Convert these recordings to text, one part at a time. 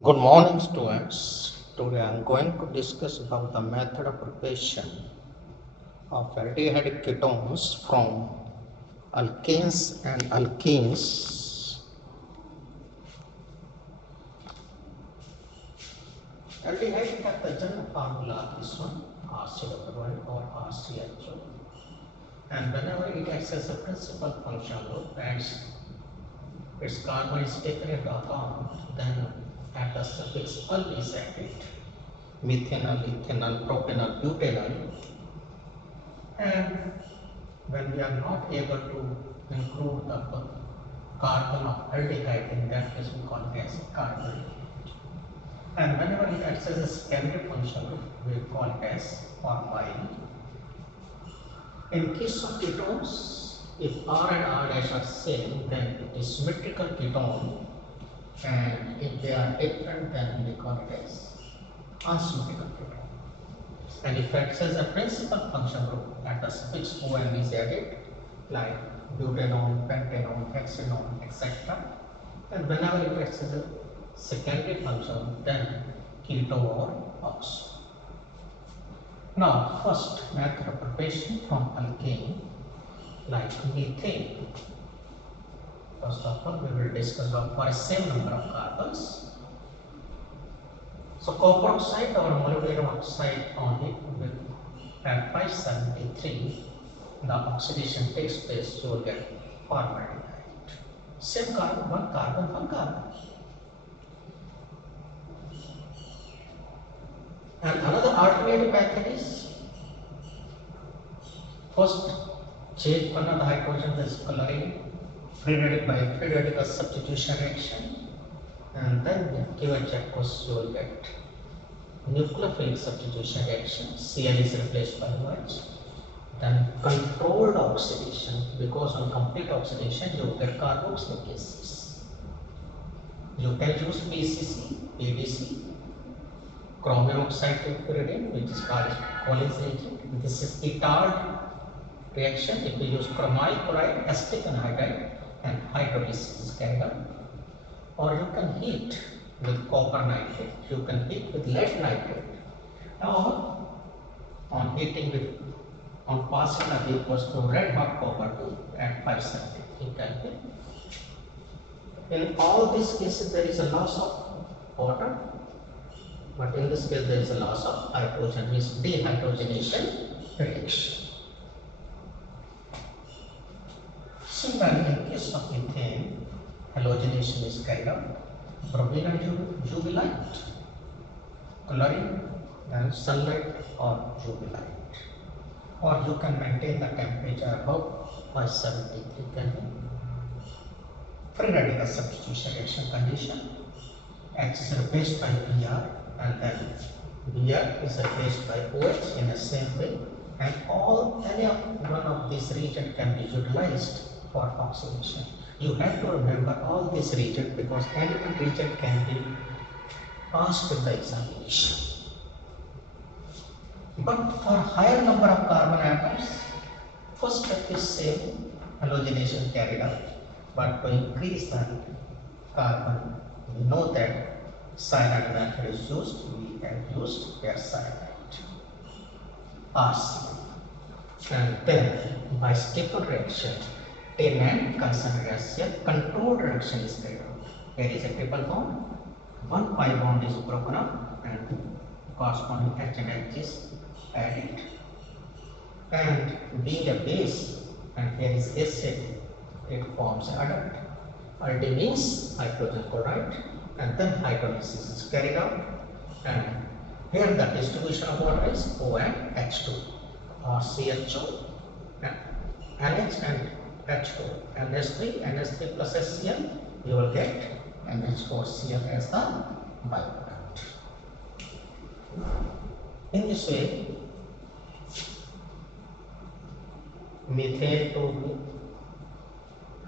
Good morning, students. Today I am going to discuss about the method of preparation of aldehyde ketones from alkanes and alkenes. Aldehyde का the general formula is one RCOO or RCHO, and whenever it acts as a principal function group and its carbon is taken into account, then at the suffix al is added. Methanol, ethanol, propanol, butanol, and when we are not able to include the carbon of aldehyde, in that case we call it as carbon. And whenever it acts as a secondary function group, we call it as formyl. In case of ketones, if R and R dash are same, then it is symmetrical ketone, and if they are different, then we call it as unsymmetrical ketone. And if it says a principal function group at the suffix ON is added, like butanone, pentanone, hexanone, etc. And whenever it says a secondary function, then keto or oxo. Now, first method of preparation from alkane, like methane. First of all, we will discuss about for a same number of carbons. So copper oxide or molybdenum oxide on it will at 573, the oxidation takes place, you will get formaldehyde. Same carbon, one carbon, one carbon. And another alternative method is first change one of the hydrogen this chlorine free radical by free radical substitution reaction, and then give a check course, you will get nucleophilic substitution reaction. Cl is replaced by OH. Then controlled oxidation, because on complete oxidation you will get carboxylic acids. You can use PCC, PDC, chromium oxide to pyridine, which is called Collins agent. This is ketone reaction. If we use chromyl chloride, acetic anhydride, and hydrolysis is carried out. Or you can heat with copper nitrate, you can heat with lead nitrate, or on heating with on passing of equals to red hot copper to at 570, you can heat. In all these cases there is a loss of water, but in this case there is a loss of hydrogen, means dehydrogenation reaction. Similarly, in case of methane, halogenation is carried out. Bromine and jubilite, chlorine and sunlight or jubilite. Or you can maintain the temperature above 573 Kelvin. Free radical substitution reaction condition. H is replaced by Br, and then Br is replaced by OH in the same way. And any of one of these regions can be utilized for oxidation. You have to remember all these regions because any region can be passed with the examination. But for higher number of carbon atoms, first step is same, halogenation carried out. But to increase the carbon, we know that cyanide method is used. We have used their cyanide, RC. And then by Stephan reaction, and considered as a controlled reaction is carried out. There is a triple bond, one pi bond is broken up, and corresponding H and H is added. And being a base, and here is acid, it forms adduct. Alde means hydrogen chloride, and then hydrolysis is carried out. And here the distribution of water is O and H2, or CHO, NH and H2, NH3, NH3 plus HCl, you will get NH4Cl as the byproduct. In this way, methane to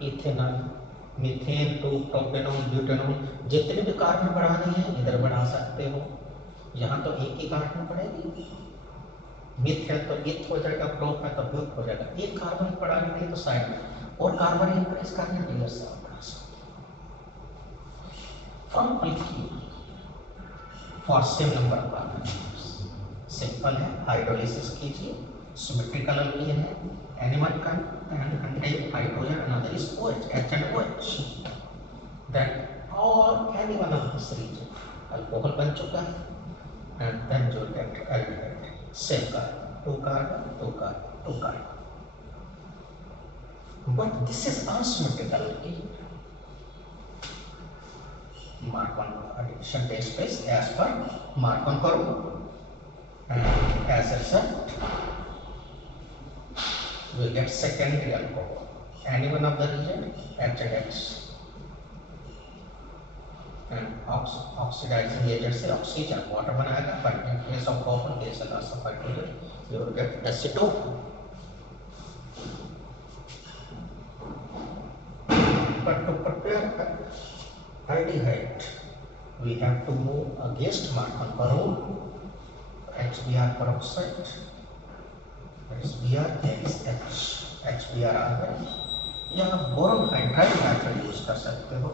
ethanol, methane to propanol, butanol, जितने भी carbon बढ़ाने हैं इधर बढ़ा सकते हो. यहाँ तो एक ही कार्बन पड़ेगी. मिथ है तो इथ हो जाएगा, प्रोप है तो ब्यूट हो जाएगा. एक कार्बन बढ़ाने के लिए तो साइड में और कार्बन इंक्रीज करने के लिए बढ़ा सकते. From alkene, for same number of carbon. Simple है, हाइड्रोलिसिस कीजिए, सिमेट्रिकल अल्कीन है, एनिमल का and contain hydrogen another is OH, H and OH, then or any one of this region alcohol बन चुका है, and then you get aldehyde, same carbon, 2 carbon, 2 carbon, 2 carbon. But this is asymmetrical alkene. Marcon addition takes place as per Marcon curve, and as a result we get secondary alcohol, any one of the region H and H, and oxidizing agent से oxygen water बनाएगा, but in case of copper there is a loss of hydrogen, you will get acetone. But to prepare aldehyde, we have to move against Marcon rule, HBr peroxide, that is Br, there is H, HBr आ गया, या boron hydride method use कर सकते हो,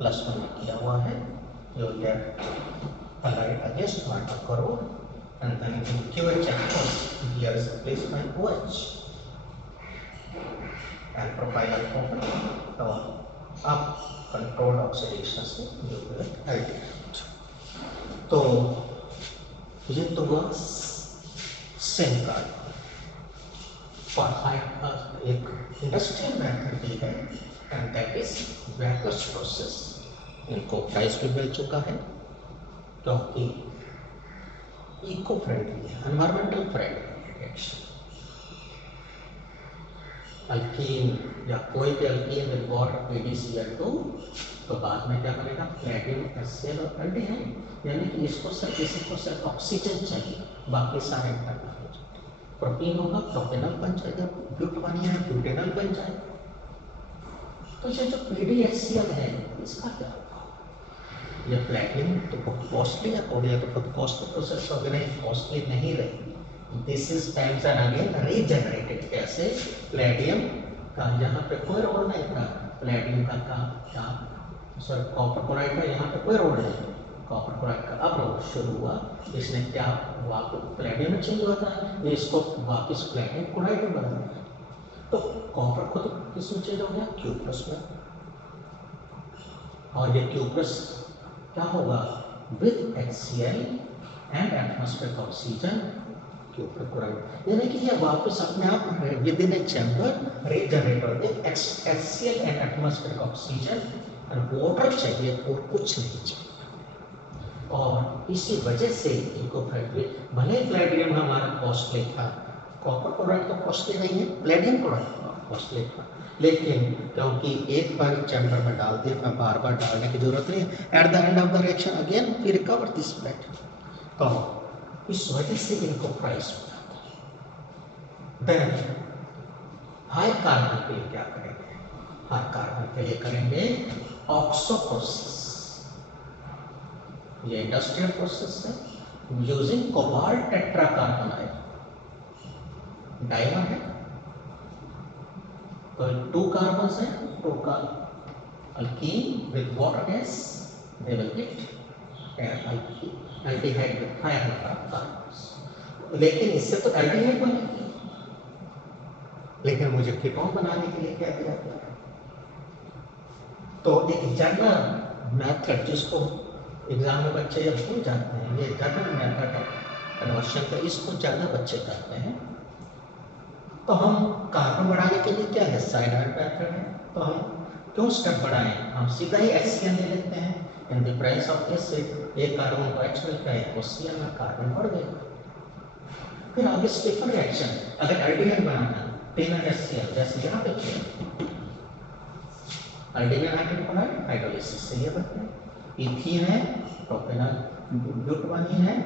+1 में किया हुआ है, you will get aldehyde against Marcon rule, and then in QH of course Br is replaced by OH. And propyl alcohol और अब कंट्रोल्ड ऑक्सीडेशन से जो है एल्डिहाइड। तो ये तो हुआ सेम कार्बन। फॉर एक इंडस्ट्रियल मेथड भी है, and that is vacuum process. इनको प्राइस भी मिल चुका है क्योंकि इको फ्रेंडली है, एनवायरमेंटल फ्रेंडली रिएक्शन। अल्कीन या कोई भी अल्कीन विद वाटर PdCl2, तो बाद में क्या बनेगा, प्लेटिनम HCl और एल्डिहाइड, यानी कि इसको सिर्फ ऑक्सीजन चाहिए, बाकी सारे इंटरनल हो जाएंगे। प्रोटीन होगा, प्रोपेनॉल बन जाएगा, ब्यूटानिन है, ब्यूटेनॉल बन जाएगा। तो ये जो PdHCl है इसका क्या होगा, ये प्लेटिनम तो बहुत कॉस्टली है, हो गया तो बहुत कॉस्टली प्रोसेस हो गया, कॉस्टली नहीं रही। This is times and again regenerated। कैसे, प्लेटियम का यहाँ पे कोई रोल नहीं था, प्लेटियम का क्या सर कॉपर क्लोराइड का यहाँ पे कोई रोल नहीं, कॉपर क्लोराइड का अब रोल शुरू हुआ, इसने क्या वापस प्लेटियम में चेंज हुआ था, ये इसको वापस प्लेटियम क्लोराइड में बदल दिया। तो कॉपर को तो किस में चेंज हो गया, Q+ में, और ये Q+ क्या होगा, with HCl and atmospheric oxygen chloride, यानी कि ये वापस अपने आप with in A chamber regenerate हो गए। HCl एंड एटमॉस्फेरिक ऑक्सीजन और वाटर चाहिए और कुछ नहीं चाहिए, और इसी वजह से इनको फ्रेंडली, भले प्लेटियम हमारा कॉस्टली था, कॉपर क्लोराइड तो कॉस्टली नहीं है, प्लेटियम क्लोराइड कॉस्टली था, लेकिन क्योंकि एक बार चैम्बर में डाल दिया, मैं बार बार डालने की जरूरत नहीं है, at the end of the reaction again we recover this platinum, तो इस वजह से इनको प्राइस हो जाता है। देन हाई कार्बन के लिए क्या करेंगे, हाई कार्बन के लिए करेंगे ऑक्सो प्रोसेस। ये इंडस्ट्रियल प्रोसेस है, यूजिंग कोबाल्ट टेट्राकार्बोनाइड, डाइमर है, तो 2 कार्बन्स है, 2 का alkene with water gas, they will get aldehyde with higher number of carbons. लेकिन इससे तो एल्डिहाइड बनेगी, लेकिन मुझे कीटोन बनाने के लिए क्या दिया गया है, तो एक जनरल मेथड जिसको एग्जाम में बच्चे जब भूल जाते हैं, ये जनरल मेथड है कन्वर्शन का, इसको ज़्यादा बच्चे करते हैं। तो हम कार्बन बढ़ाने के लिए क्या है, साइनाइड मेथड है, तो हम क्यों स्टेप बढ़ाएं, हम सीधा ही HCl ले लेते हैं, in the presence of acid एक कार्बन को H मिलता है, तो Cl में कार्बन बढ़ गया। फिर आगे स्टेफन रिएक्शन, अगर एल्डिहाइड बनाना 3 HCl जैसे यहाँ पे किया, एल्डिहाइड हाइड्रोजन हाइड्रोलिसिस से ये बनता है, इथीन है, प्रोपेनॉल ब्यूटानिन है,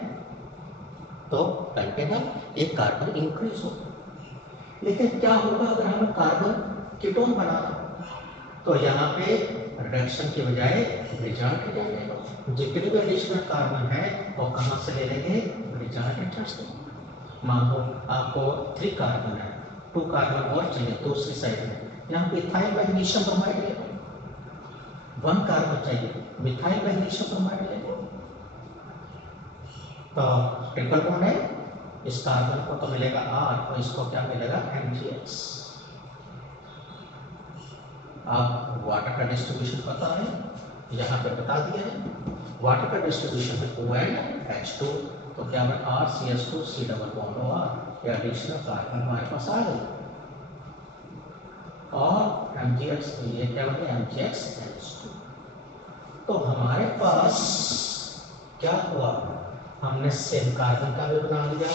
तो पेंटेनॉल एक कार्बन इंक्रीज होगा। लेकिन क्या होगा अगर हमें कार्बन कीटोन बनाना, तो यहाँ पे रिडक्शन की बजाय रिजल्ट ले लेंगे, जितने भी एडिशनल कार्बन है वो कहाँ से ले लेंगे, रिजल्ट से। मान लो आपको 3 कार्बन है, 2 कार्बन और चाहिए दूसरी साइड में, यहाँ पे इथाइल मैग्नीशियम ब्रोमाइड ले लो, 1 कार्बन चाहिए, मिथाइल मैग्नीशियम ब्रोमाइड ले लो, तो ट्रिपल बॉन्ड है, इस कार्बन को तो मिलेगा R और इसको क्या मिलेगा MgX। अब वाटर का डिस्ट्रीब्यूशन पता है, यहाँ पे बता दिया है। वाटर का डिस्ट्रीब्यूशन है ONH2, तो क्या है RCH2 C double bond OR, ये एडिशनल कार्बन हमारे पास आ गई। और MgX, ये क्या होता है MgX तो हमारे पास क्या हुआ, हमने सेम कार्बन का भी बना लिया,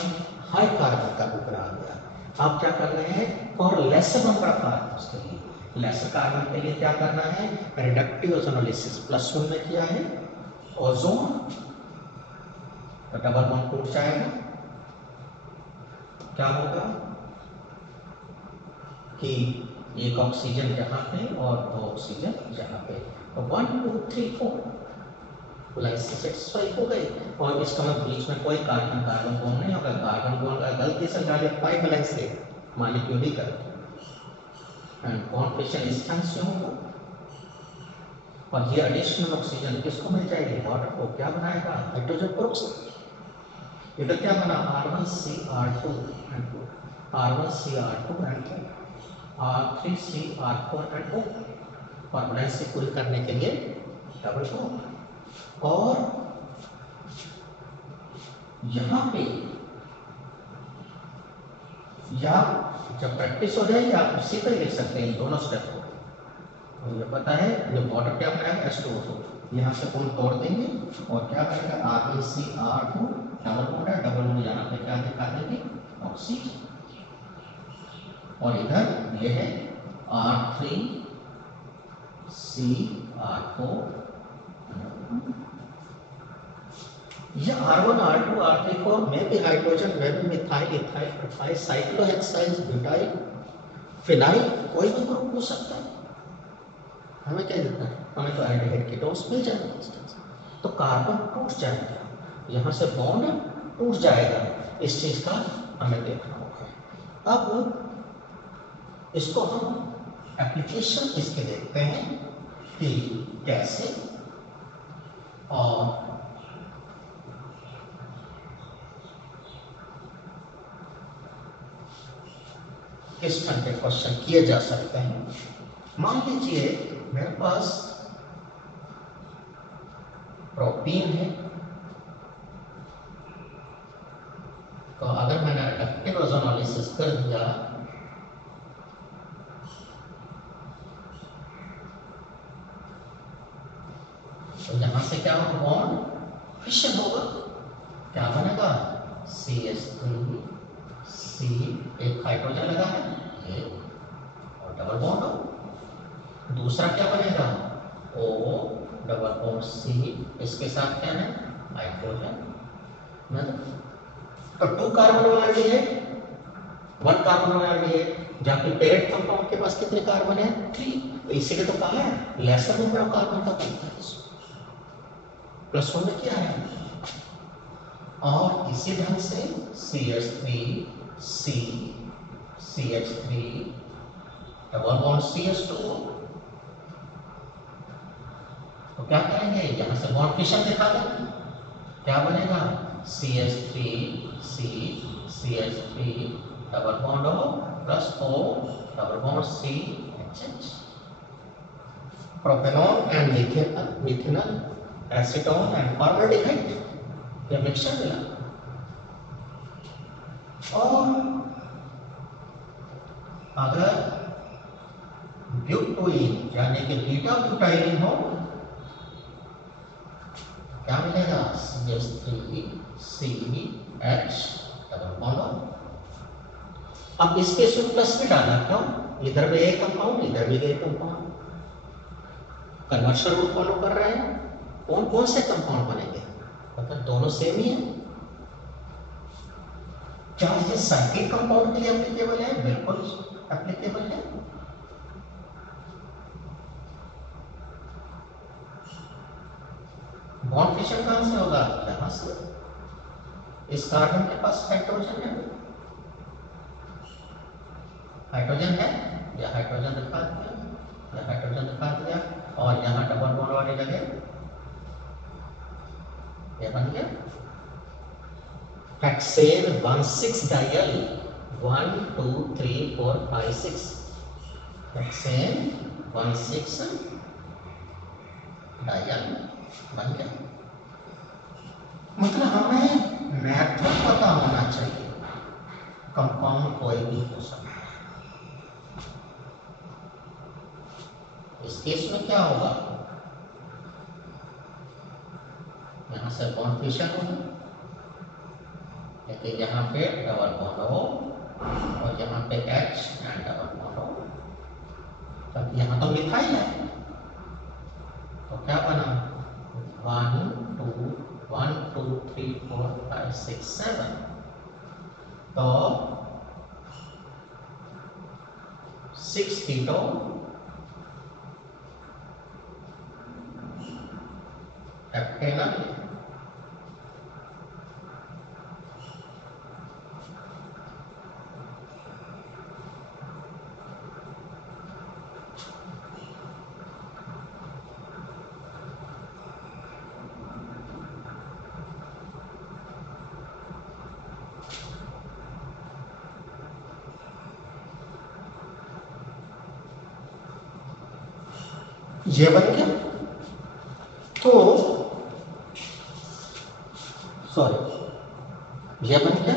हाई कार्बन का भी बना लिया। अब क्या कर रहे हैं for laser number of carbon के लिए, लेसर कार्बन के लिए क्या करना है, रिडक्टिव ओजोनोलिसिस +1 में किया है ओजोन, तो डबल बॉन्ड टूट जाएगा, क्या होगा कि एक ऑक्सीजन यहाँ पे और 2 ऑक्सीजन यहाँ पे, तो 1 2 3 4 लाइसिस सेटिस्फाई हो गई। और इसका मतलब बीच में कोई कार्बन कार्बन बॉन्ड नहीं होगा, कार्बन बॉन्ड अगर गलती से डाले पाई बैलेंस से मॉलिक्यूल ही करके एंड बॉन्ड फिशन इस चांस से होगा। और ये एडिशनल ऑक्सीजन किसको मिल जाएगी, वाटर को, क्या बनाएगा हाइड्रोजन पेरोक्साइड। इधर क्या बना R1CR2 and R1CR2 and R3CR4 and O, और बैलेंस से पूरी करने के लिए डबल बॉन्ड। और यहाँ पे या जब प्रैक्टिस हो जाएगी आप उसी तरह लिख सकते हैं दोनों स्टेप को। और ये पता है ये वाटर क्या बनाएगा H2O2, यहाँ से बॉन्ड तोड़ देंगे और क्या करेगा ReCr2 डबल बॉन्ड है, डबल बॉन्ड यहाँ पे क्या दिखा देंगे ऑक्सीजन, और इधर ये है R3CR4, ये R1 R2 R3 4 में भी हाइड्रोजन, में भी methyl ethyl propyl cyclohexyl butyl phenyl कोई भी ग्रुप हो सकता है। हमें क्या देता है, हमें तो एल्डिहाइड कीटोन्स मिल जाएगा। तो कार्बन टूट जाएगा, यहाँ से बॉन्ड टूट जाएगा, इस चीज का हमें देखना होगा। अब इसको हम एप्लीकेशन इसके देखते हैं कि कैसे और किस तरह के क्वेश्चन किए जा सकते हैं। मान लीजिए मेरे पास प्रोटीन है, तो अगर मैंने रिडक्टिव ओजोनोलिसिस कर दिया तो यहाँ से क्या होगा, बॉन्ड फिशन होगा, क्या बनेगा CH3 C, एक हाइड्रोजन लगा है ये और डबल बॉन्ड हो। दूसरा क्या बनेगा O डबल बॉन्ड C, इसके साथ क्या है हाइड्रोजन, तो 2 कार्बन वाला है 1 कार्बन वाला है, जबकि पेरेंट कंपाउंड के पास कितने कार्बन है 3, तो इसीलिए तो कहा है लेसर नंबर ऑफ कार्बन का +1 में क्या है। और इसी ढंग से CH3 C CH3 double bond CH2, तो क्या करेंगे यहाँ से बॉन्ड फिशन दिखा देंगे, क्या बनेगा CH3 C CH3 double bond O plus O double bond C HH, propanol and methanol acetone and formaldehyde, ये मिक्सचर मिला। और अगर ब्यूटोइन यानी कि बीटा ब्यूटाइलिन हो, क्या मिलेगा CH3 CH डबल बॉन्ड। अब इसके इसमें प्लस भी डाला, क्यों, इधर भी एक कंपाउंड इधर भी एक कंपाउंड, कन्वर्शन रूल फॉलो कर रहे हैं। कौन कौन से कंपाउंड बनेंगे, मतलब दोनों सेम ही है। क्या ये साइक्लिक कंपाउंड के लिए एप्लीकेबल है, बिल्कुल एप्लीकेबल है। बॉन्ड फिशन कहां से होगा, यहां से, इस कार्बन के पास हाइड्रोजन है, हाइड्रोजन है, या हाइड्रोजन दिखा दिया, या हाइड्रोजन दिखा दिया, और यहाँ डबल बॉन्ड वाली जगह ये बन गया। हेक्सेन 1,6 डायल 1 2 3 4 5 6 हेक्सेन 1,6 डायल बन गया। मतलब हमें मेथड पता होना चाहिए, कंपाउंड कोई भी हो सकता है। इस केस में क्या होगा, यहां से कॉन्फ्यूजन होगा, लेकिन यहाँ पे डबल बॉन्ड हो और यहाँ पे H एंड डबल बॉन्ड हो, तब यहाँ तो मिथाइल है, तो क्या बना 1 2 3 4 5 6 7, तो 6 कीटो हेप्टेनल, ये बन गया। तो सॉरी, ये बन गया।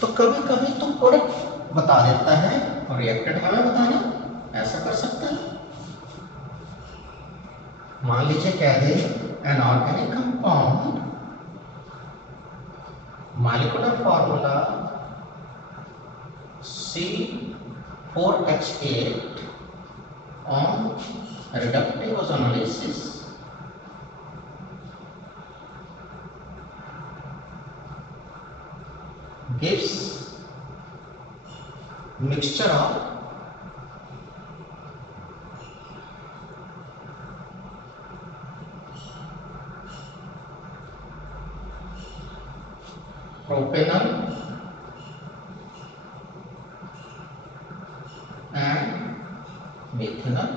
तो कभी कभी तो प्रोडक्ट बता देता है और रिएक्टेड हमें बताना, ऐसा कर सकता है। मान लीजिए कह दे an organic compound molecular formula C4H8 on reductive ozonolysis gives mixture of propanol and methanol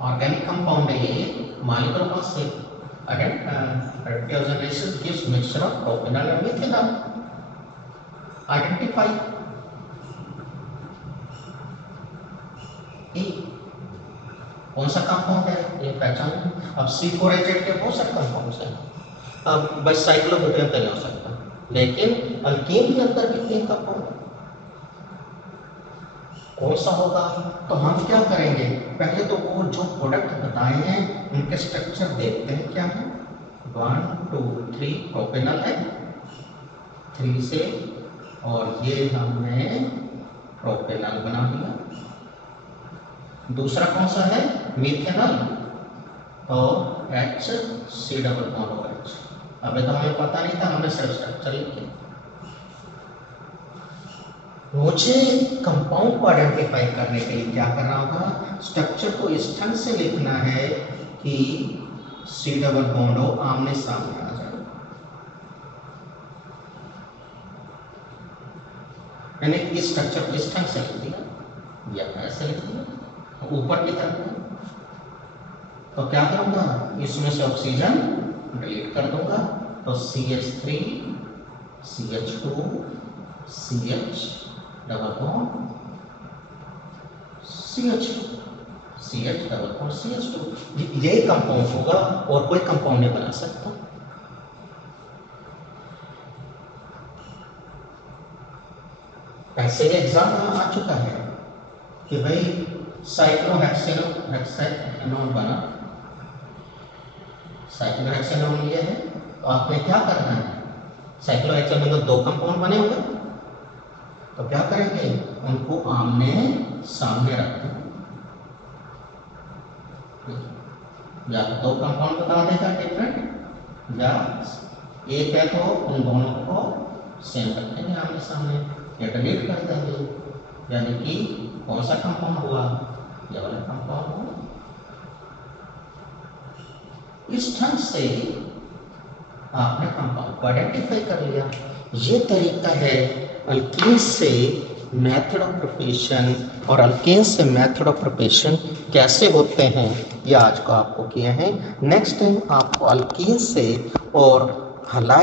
organic compound है ये, molecular concept gives mixture of propanol and methanol। Identify कौन सा कंपाउंड है ये पहचान। अब C4H8 के बहुत सारे कंपाउंड्स हैं, अब बस साइक्लोब्यूटेन तो नहीं हो सकता, लेकिन अल्कीन के अंदर कितने कंपाउंड कौन सा होगा। तो हम क्या करेंगे, पहले तो वो जो प्रोडक्ट बताए हैं उनके स्ट्रक्चर देखते हैं क्या है। 1 2 3 प्रोपेनल है 3 से, और ये हमने प्रोपेनल बना दिया। दूसरा कौन सा है, मिथेनॉल और HC डबल बॉन्ड OH। अबे तो हमें पता नहीं था, हमने सिर्फ स्ट्रक्चर लिखे। मुझे कंपाउंड को आइडेंटिफाई करने के लिए क्या करना होगा, स्ट्रक्चर को इस ढंग से लिखना है कि C डबल बॉन्ड हो आमने सामने आ जाए, मैंने इस स्ट्रक्चर को इस ढंग से लिख दिया या ऐसे लिख दिया ऊपर की तरफ। तो क्या करूंगा, इसमें से ऑक्सीजन डिलीट कर दूंगा, तो CH3 CH2 CH double bond CH2 CH double bond CH2, यही कंपाउंड होगा और कोई कंपाउंड नहीं बना सकता। ऐसे ही एग्जाम आ चुका है कि भाई साइक्लोहेक्सेनोन बना, साइक्लोहेक्सेनोन ये है, तो आपने क्या करना है, साइक्लोहेक्सेनोन में 2 कंपाउंड बने होंगे, तो क्या करेंगे, उनको आमने सामने रखते हैं, या 2 कंपाउंड बता देगा डिफरेंट, या एक है तो उन दोनों को सेम रखेंगे आमने सामने या डिलीट कर देंगे, यानी कि कौन सा कंपाउंड हुआ, ये वाला कंपाउंड हुआ। इस ढंग से आपने कंपाउंड को आइडेंटिफाई कर लिया। ये तरीका है अल्कीन से मेथड ऑफ प्रिपरेशन और अल्केन से मेथड ऑफ प्रिपरेशन कैसे होते हैं, ये आज को आपको किए हैं। नेक्स्ट टाइम आपको अल्केन से और हलाइड